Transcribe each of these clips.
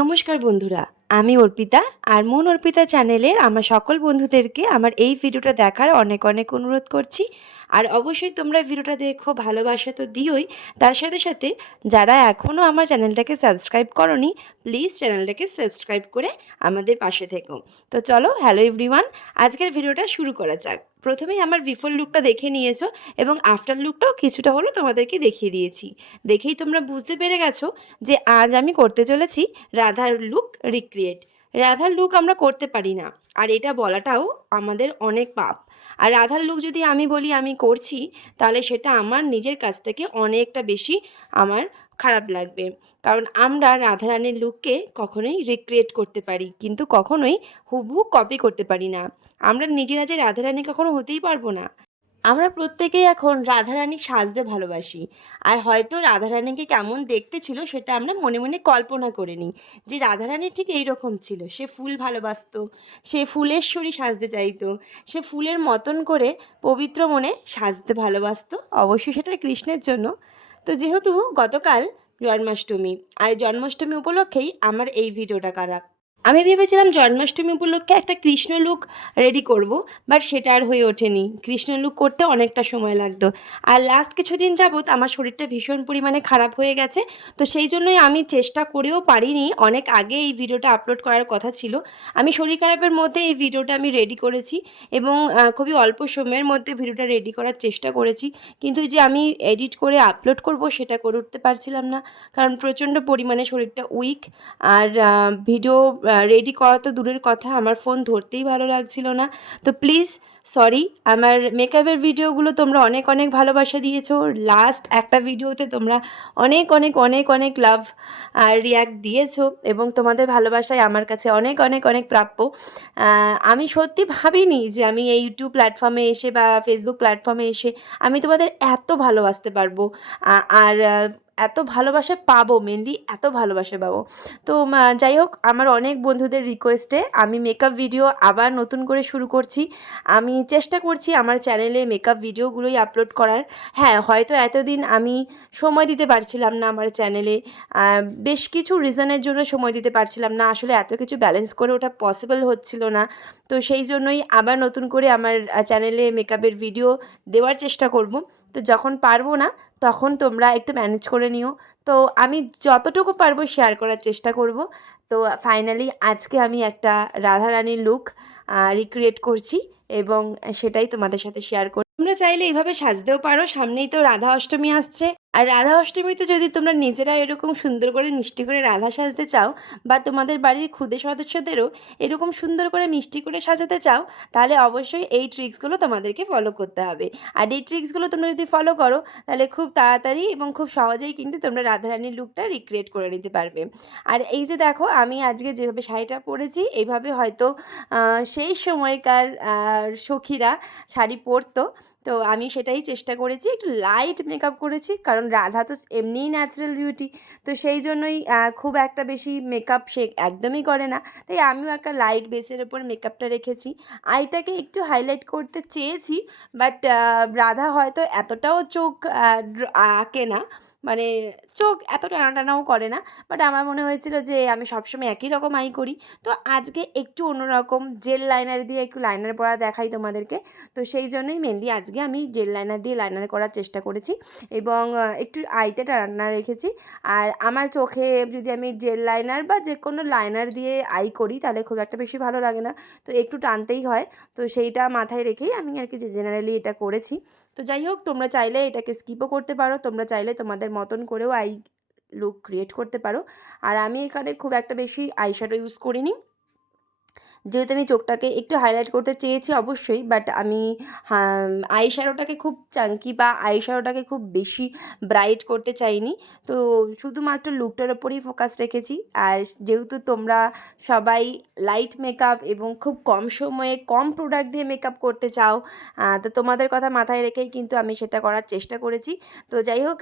নমস্কার বন্ধুরা, আমি অর্পিতা আর মন অর্পিতা চ্যানেলের আমার সকল বন্ধুদেরকে আমার এই ভিডিওটা দেখার অনেক অনেক অনুরোধ করছি। আর অবশ্যই তোমরা ভিডিওটা দেখো, ভালোবাসা তো দিওই। তার সাথে সাথে যারা এখনও আমার চ্যানেলটাকে সাবস্ক্রাইব করনি প্লিজ চ্যানেলটাকে সাবস্ক্রাইব করে আমাদের পাশে থেকো। তো চলো হ্যালো এভরিওয়ান আজকের ভিডিওটা শুরু করা যাক। প্রথমেই আমার বিফোর লুকটা দেখে নিয়েছো এবং আফটার লুকটাও কিছুটা হলো তোমাদেরকে দেখিয়ে দিয়েছি। দেখেই তোমরা বুঝতে পেরে গেছো যে আজ আমি করতে চলেছি রাধার লুক রিক্রিয়েট রাধার লুক আমরা করতে পারি না, আর এটা বলাটাও আমাদের অনেক পাপ। আর রাধার লুক যদি আমি বলি আমি করছি, তাহলে সেটা আমার নিজের কাছ থেকে অনেকটা বেশি আমার খারাপ লাগবে। কারণ আমরা রাধারানীর লুককে কখনোই রিক্রিয়েট করতে পারি, কিন্তু কখনোই হুবহু কপি করতে পারি না। আমরা নিজেরা যে রাধারানী কখনো হতেই পারব না। আমরা প্রত্যেকেই এখন রাধারানী সাজতে ভালোবাসি। আর হয়তো রাধারানীকে কেমন দেখতে ছিল সেটা আমরা মনে মনে কল্পনা করে নিই যে রাধারানী ঠিক এই রকম ছিল। সে ফুল ভালোবাসতো, সে ফুলের ফুলেশ্বরী সাজতে চাইতো, সে ফুলের মতন করে পবিত্র মনে সাজতে ভালোবাসতো। অবশ্যই সেটা কৃষ্ণের জন্য। তো যেহেতু গতকাল জন্মাষ্টমী আর জন্মাষ্টমী উপলক্ষেই আমার এই ভিডিওটা করা। আমি ভেবেছিলাম জন্মাষ্টমী উপলক্ষে একটা কৃষ্ণ লুক রেডি করব বাট সেটা আর হয়ে ওঠেনি। কৃষ্ণ লুক করতে অনেকটা সময় লাগতো। আর লাস্ট কিছুদিন যাবৎ আমার শরীরটা ভীষণ পরিমাণে খারাপ হয়ে গেছে, তো সেই জন্যই আমি চেষ্টা করেও পারিনি। অনেক আগে এই ভিডিওটা আপলোড করার কথা ছিল। আমি শরীর খারাপের মধ্যে এই ভিডিওটা আমি রেডি করেছি এবং খুবই অল্প সময়ের মধ্যে ভিডিওটা রেডি করার চেষ্টা করেছি। কিন্তু যে আমি এডিট করে আপলোড করব, সেটা করে উঠতে পারছিলাম না। কারণ প্রচণ্ড পরিমাণে শরীরটা উইক আর ভিডিও রেডি করা তো দূরের কথা, আমার ফোন ধরতেই ভালো লাগছিল না। তো প্লিজ সরি আমার মেকআপের ভিডিওগুলো তোমরা অনেক অনেক ভালোবাসা দিয়েছ। লাস্ট একটা ভিডিওতে তোমরা অনেক অনেক অনেক অনেক লাভ আর রিয়াক্ট দিয়েছ এবং তোমাদের ভালোবাসায় আমার কাছে অনেক অনেক অনেক প্রাপ্য। আমি সত্যি ভাবিনি যে আমি এই ইউটিউব প্ল্যাটফর্মে এসে বা ফেসবুক প্ল্যাটফর্মে এসে আমি তোমাদের এত ভালোবাসতে পারব। আর এত ভালোবাসা পাবো মেনলি এত ভালোবাসা পাবো। তো যাই হোক আমার অনেক বন্ধুদের রিকোয়েস্টে আমি মেকআপ ভিডিও আবার নতুন করে শুরু করছি। আমি চেষ্টা করছি আমার চ্যানেলে মেকআপ ভিডিওগুলোই আপলোড করার। হ্যাঁ হয়তো এতদিন আমি সময় দিতে পারছিলাম না আমার চ্যানেলে বেশ কিছু রিজনের জন্য সময় দিতে পারছিলাম না। আসলে এত কিছু ব্যালেন্স করে ওটা পসিবল হচ্ছিল না। তো সেই জন্যই আবার নতুন করে আমার চ্যানেলে মেকআপের ভিডিও দেওয়ার চেষ্টা করব। তো যখন পারব না তখন তোমরা একটু ম্যানেজ করে নিও। তো আমি যতটুকু পারব শেয়ার করার চেষ্টা করব। তো ফাইনালি আজকে আমি একটা রাধারানীর লুক রিক্রিয়েট করছি এবং সেটাই তোমাদের সাথে শেয়ার করি তোমরা চাইলে এইভাবে সাজতেও পারো। সামনেই তো রাধা অষ্টমী আসছে। আর রাধা অষ্টমীতে যদি তোমরা নিজেরা এরকম সুন্দর করে মিষ্টি করে রাধা সাজতে চাও বা তোমাদের বাড়ির ক্ষুদে সদস্যদেরও এরকম সুন্দর করে মিষ্টি করে সাজাতে চাও, তাহলে অবশ্যই এই ট্রিক্সগুলো তোমাদেরকে ফলো করতে হবে। আর এই ট্রিক্সগুলো তোমরা যদি ফলো করো, তাহলে খুব তাড়াতাড়ি এবং খুব সহজেই কিন্তু তোমরা রাধারানীর লুকটা রিক্রিয়েট করে নিতে পারবে। আর এই যে দেখো, আমি আজকে যেভাবে শাড়িটা পরেছি এইভাবে হয়তো সেই সময়কার সখীরা শাড়ি পরতো। তো আমি সেটাই চেষ্টা করেছি, একটু লাইট মেকআপ করেছি, কারণ রাধা তো এমনিই ন্যাচারাল বিউটি তো সেই জন্যই খুব একটা বেশি মেকআপ সে একদমই করে না। তাই আমিও একটা লাইট বেসের ওপর মেকআপটা রেখেছি। আইটাকে একটু হাইলাইট করতে চেয়েছি বাট রাধা হয়তো এতটাও চোখ আঁকে না মানে চোখ এত টানা টানাও করে না। বাট আমার মনে হয়েছিল যে আমি সবসময় একই রকম আই করি। তো আজকে একটু অন্যরকম জেল লাইনার দিয়ে একটু লাইনার পরা দেখাই তোমাদেরকে। তো সেই জন্যই মেনলি আজকে আমি জেল লাইনার দিয়ে লাইনার করার চেষ্টা করেছি। এবং একটু আইটা টানা রেখেছি। আর আমার চোখে যদি আমি জেল লাইনার বা যে কোনো লাইনার দিয়ে আই করি, তাহলে খুব একটা বেশি ভালো লাগে না। তো একটু টানতেই হয়। তো সেইটা মাথায় রেখেই আমি আর কি জেনারেলি এটা করেছি। তো যাই হোক, তোমরা চাইলে এটাকে স্কিপও করতে পারো। তোমরা চাইলে তোমাদের মতন করেও আই লুক ক্রিয়েট করতে পারো। আর আমি এখানে খুব একটা বেশি আইশ্যাডো ইউজ করিনি। যেহেতু আমি চোখটাকে একটু হাইলাইট করতে চেয়েছি অবশ্যই বাট আমি আই শ্যাডোটাকে খুব চাঙ্কি বা আই শ্যাডোটাকে খুব বেশি ব্রাইট করতে চাইনি। তো শুধুমাত্র লুকটার ওপরেই ফোকাস রেখেছি। আর যেহেতু তোমরা সবাই লাইট মেকআপ এবং খুব কম সময়ে কম প্রোডাক্ট দিয়ে মেকআপ করতে চাও তো তোমাদের কথা মাথায় রেখেই কিন্তু আমি সেটা করার চেষ্টা করেছি। তো যাই হোক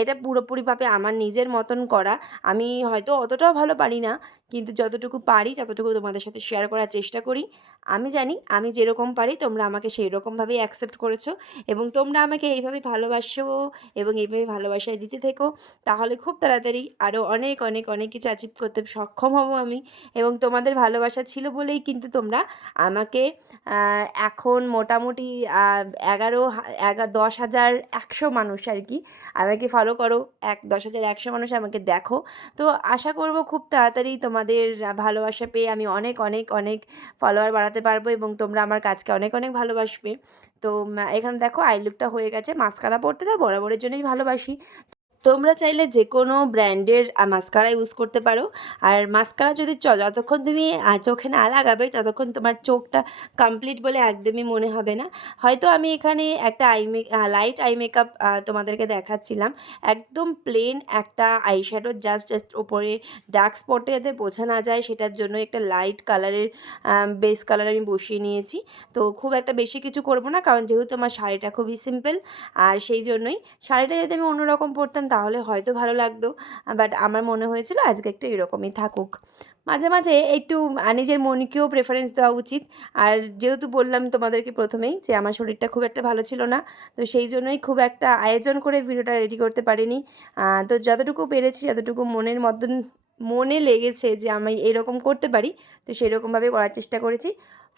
এটা পুরোপুরিভাবে আমার নিজের মতন করা। আমি হয়তো অতটাও ভালো পারি না, কিন্তু যতটুকু পারি ততটুকু তোমাদের সাথে শেয়ার করার চেষ্টা করি। আমি জানি, আমি যেরকম পারি তোমরা আমাকে সেই রকমভাবেই অ্যাকসেপ্ট করেছ এবং তোমরা আমাকে এইভাবে ভালোবাসো এবং এইভাবে ভালোবাসায় দিতে থেকো, তাহলে খুব তাড়াতাড়ি আরও অনেক অনেক অনেক কিছু অ্যাচিভ করতে সক্ষম হব আমি এবং তোমাদের ভালোবাসা ছিল বলেই কিন্তু তোমরা আমাকে এখন মোটামুটি এগারো এগারো, দশ হাজার একশো মানুষ আর কি আমাকে ফলো করো। এক, দশ হাজার একশো মানুষ আমাকে দেখো। তো আশা করব খুব তাড়াতাড়ি তোমাদের ভালোবাসা পেয়ে আমি অনেক অনেক অনেক ফলোয়ার বাড়াতে পারব এবং তোমরা আমার কাজকে অনেক অনেক ভালোবাসবে। তো এখানে দেখো আই লুকটা হয়ে গেছে। মাস্কারা পরতে তো বরাবরের জন্যই ভালোবাসি। তোমরা চাইলে যে কোনো ব্র্যান্ডের মাস্কারা ইউজ করতে পারো। আর মাস্কারা যদি যতক্ষণ তুমি চোখে না লাগাবে, ততক্ষণ তোমার চোখটা কমপ্লিট বলে একদমই মনে হবে না। হয়তো আমি এখানে একটা eye make light eye makeup তোমাদেরকে দেখাচ্ছিলাম। একদম প্লেন একটা আই শ্যাডো জাস্ট জাস্ট ওপরে ডার্ক স্পটে যাতে বোঝা না যায়, সেটার জন্য একটা লাইট কালারের বেস কালার আমি বসিয়ে নিয়েছি। তো খুব একটা বেশি কিছু করব না, কারণ যেহেতু আমার শাড়িটা খুবই সিম্পল আর সেই জন্যই। শাড়িটা যদি আমি অন্যরকম পরতাম তাহলে হয়তো ভালো লাগতো। বাট আমার মনে হয়েছিল আজকে একটু এরকমই থাকুক। মাঝে মাঝে একটু নিজের মনকেও প্রেফারেন্স দেওয়া উচিত। আর যেহেতু বললাম তোমাদেরকে প্রথমেই যে আমার শরীরটা খুব একটা ভালো ছিল না, তো সেই জন্যই খুব একটা আয়োজন করে ভিডিওটা রেডি করতে পারিনি। তো যতটুকু পেরেছি, যতটুকু মনের মতন মনে লেগেছে যে আমি এরকম করতে পারি, তো সেরকমভাবে করার চেষ্টা করেছি।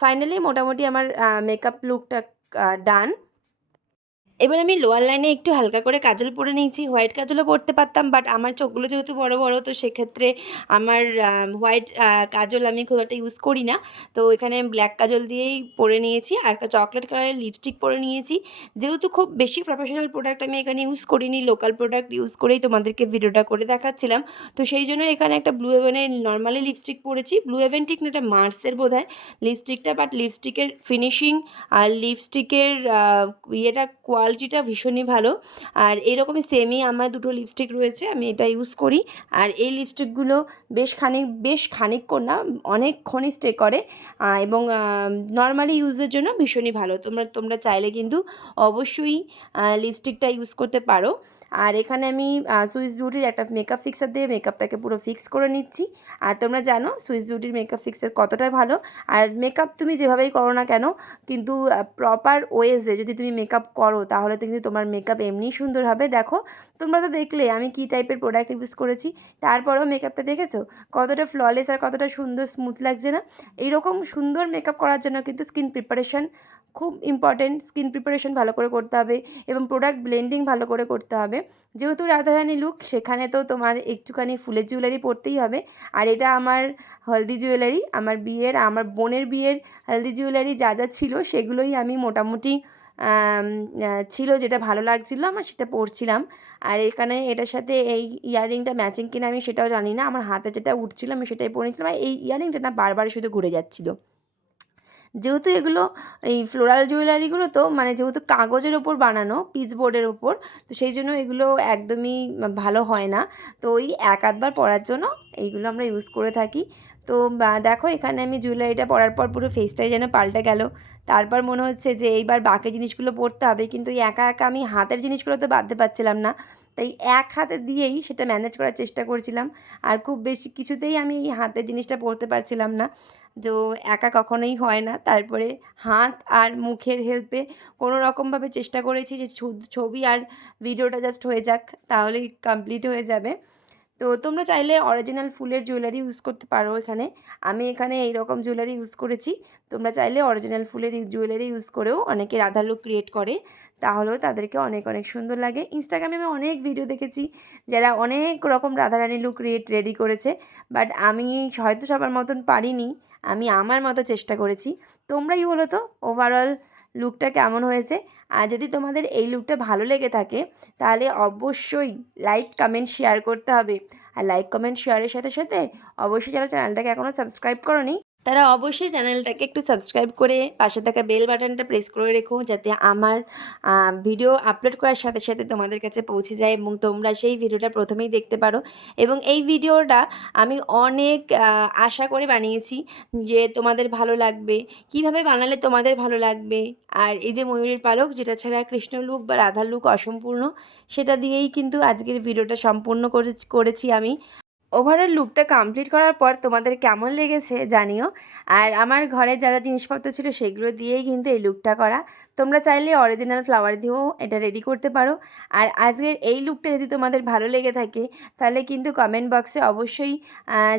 ফাইনালি মোটামুটি আমার মেকআপ লুকটা ডান এবার আমি লোয়ার লাইনে একটু হালকা করে কাজল পরে নিয়েছি হোয়াইট কাজলও পরতে পারতাম বাট আমার চোখগুলো যেহেতু বড় বড়, তো সেক্ষেত্রে আমার হোয়াইট কাজল আমি খুব একটা ইউজ করি না। তো এখানে ব্ল্যাক কাজল দিয়েই পরে নিয়েছি, আর একটা চকলেট কালারের লিপস্টিক পরে নিয়েছি। যেহেতু খুব বেশি প্রফেশনাল প্রোডাক্ট আমি এখানে ইউজ করিনি লোকাল প্রোডাক্ট ইউজ করেই তোমাদেরকে ভিডিওটা করে দেখাচ্ছিলাম। তো সেই জন্য এখানে একটা ব্লু হেভেনের নর্মালি লিপস্টিক পরেছি। ব্লু হেভেন ঠিক না, এটা মার্সের বোধ হয় লিপস্টিকটা বাট লিপস্টিকের ফিনিশিং আর লিপস্টিকের ইয়েটা কোয়ালিটিটা ভীষণই ভালো। আর এরকমই সেমই আমার দুটো লিপস্টিক রয়েছে, আমি এটা ইউজ করি। আর এই লিপস্টিকগুলো বেশ খানিক, বেশ খানিকক্ষণ না, অনেকক্ষণই স্টে করে। এবং নর্মালি ইউজের জন্য ভীষণই ভালো। তোমরা তোমরা চাইলে কিন্তু অবশ্যই লিপস্টিকটা ইউজ করতে পারো। আর এখানে আমি সুইস বিউটির একটা মেকআপ ফিক্সার দিয়ে মেকআপটাকে পুরো ফিক্স করে নিচ্ছি। আর তোমরা জানো সুইস বিউটির মেকআপ ফিক্সার কতটা ভালো। আর মেকআপ তুমি যেভাবেই করো না কেন, কিন্তু প্রপার ওয়েজে যদি তুমি মেকআপ করো তাহলে তো কিন্তু তোমার মেকআপ এমনিই সুন্দর হবে। দেখো, তোমরা তো দেখলে আমি কী টাইপের প্রোডাক্ট ইউজ করেছি, তারপরেও মেকআপটা দেখেছ? কতটা ফ্ললেস আর কতটা সুন্দর স্মুথ লাগছে না? এইরকম সুন্দর মেকআপ করার জন্য কিন্তু স্কিন প্রিপারেশন খুব ইম্পর্টেন্ট স্কিন প্রিপারেশন ভালো করে করতে হবে এবং প্রোডাক্ট ব্লেন্ডিং ভালো করে করতে হবে। যেহেতু রাধারানী লুক সেখানে তো তোমার একটুখানি ফুলের জুয়েলারি পরতেই হবে। আর এটা আমার হলদি জুয়েলারি আমার বিয়ের, আমার বোনের বিয়ের হলদি জুয়েলারি যা যা ছিল সেগুলোই আমি মোটামুটি ছিল যেটা ভালো লাগছিল, আমার সেটা পরছিলাম। আর এখানে এটার সাথে এই ইয়াররিংটা ম্যাচিং কিনা আমি সেটাও জানি না। আমার হাতে যেটা উঠছিল আমি সেটাই পরে নিয়েছিলাম আর এই ইয়াররিংটা না বারবার শুধু ঘুরে যাচ্ছিল। যেহেতু এগুলো এই ফ্লোরাল জুয়েলারিগুলো তো মানে যেহেতু কাগজের ওপর বানানো পিচ বোর্ডের ওপর, তো সেই জন্য এগুলো একদমই ভালো হয় না। তো ওই এক আধবার পরার জন্য এইগুলো আমরা ইউজ করে থাকি। তো দেখো এখানে আমি জুয়েলারিটা পরার পর পুরো ফেসটাই যেন পাল্টে গেল। তারপর মনে হচ্ছে যে এইবার বাকি জিনিসগুলো পরতে হবে, কিন্তু একা একা আমি হাতের জিনিসগুলো তো বাঁধতে পারছিলাম না। তাই এক হাতে দিয়েই সেটা ম্যানেজ করার চেষ্টা করছিলাম। আর খুব বেশি কিছুতেই আমি এই হাতের জিনিসটা পরতে পারছিলাম না। তো একা কখনোই হয় না। তারপরে হাত আর মুখের হেল্পে কোনো রকমভাবে চেষ্টা করেছি যে ছবি আর ভিডিওটা জাস্ট হয়ে যাক, তাহলেই কমপ্লিট হয়ে যাবে। তো তোমরা চাইলে অরিজিনাল ফুলের জুয়েলারি ইউজ করতে পারো এখানে। আমি এখানে এই রকম জুয়েলারি ইউজ করেছি। তোমরা চাইলে অরিজিনাল ফুলের জুয়েলারি ইউজ করেও অনেকে রাধার লুক ক্রিয়েট করে। তাহলেও তাদেরকে অনেক অনেক সুন্দর লাগে। ইনস্টাগ্রামে আমি অনেক ভিডিও দেখেছি যারা অনেক রকম রাধারানী লুক ক্রিয়েট রেডি করেছে। বাট আমি হয়তো সবার মতন পারিনি। আমি আমার মতো চেষ্টা করেছি। তোমরাই বলো তো ওভারঅল লুকটা কেমন হয়েছে? আর যদি তোমাদের এই লুকটা ভালো লেগে থাকে, তাহলে অবশ্যই লাইক কমেন্ট শেয়ার করতে হবে। আর লাইক কমেন্ট শেয়ারের সাথে সাথে অবশ্যই যারা চ্যানেলটাকে এখনও সাবস্ক্রাইব করনি তারা অবশ্যই চ্যানেলটাকে একটু সাবস্ক্রাইব করে পাশে থাকা বেল বাটনটা প্রেস করে রেখো, যাতে আমার ভিডিও আপলোড করার সাথে সাথে তোমাদের কাছে পৌঁছে যায় এবং তোমরা সেই ভিডিওটা প্রথমেই দেখতে পারো। এবং এই ভিডিওটা আমি অনেক আশা করে বানিয়েছি যে তোমাদের ভালো লাগবে। কীভাবে বানালে তোমাদের ভালো লাগবে? আর এই যে ময়ূরের পালক, যেটা ছাড়া কৃষ্ণ লুক বা রাধার লুক অসম্পূর্ণ, সেটা দিয়েই কিন্তু আজকের ভিডিওটা সম্পূর্ণ করে করেছি আমি। ওভারঅল লুকটা কমপ্লিট করার পর তোমাদের কেমন লেগেছে জানিও। আর আমার ঘরে যা যা জিনিসপত্র ছিল সেগুলো দিয়েই কিন্তু এই লুকটা করা। তোমরা চাইলে অরিজিনাল ফ্লাওয়ার দিয়েও এটা রেডি করতে পারো। আর আজকের এই লুকটা যদি তোমাদের ভালো লেগে থাকে, তাহলে কিন্তু কমেন্ট বক্সে অবশ্যই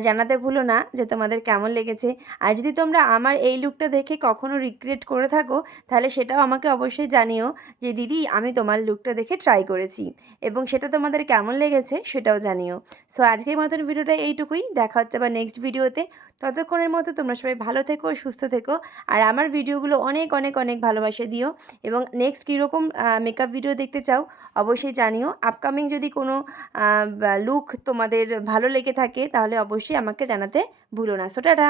জানাতে ভুলো না যে তোমাদের কেমন লেগেছে। আর যদি তোমরা আমার এই লুকটা দেখে কখনো রিক্রিয়েট করে থাকো, তাহলে সেটাও আমাকে অবশ্যই জানিও যে, দিদি, আমি তোমার লুকটা দেখে ট্রাই করেছি এবং সেটা তোমাদের কেমন লেগেছে সেটাও জানিও। সো আজকের মতন ভিডিওটা এইটুকুই। দেখা হচ্ছে আবার নেক্সট ভিডিওতে। ততক্ষণের মতো তোমরা সবাই ভালো থেকো, সুস্থ থেকো। আর আমার ভিডিওগুলো অনেক অনেক অনেক ভালোবাসে দিও। এবং নেক্সট কীরকম মেকআপ ভিডিও দেখতে চাও, অবশ্যই জানিও। আপকামিং যদি কোনো লুক তোমাদের ভালো লেগে থাকে, তাহলে অবশ্যই আমাকে জানাতে ভুলো না। So tata!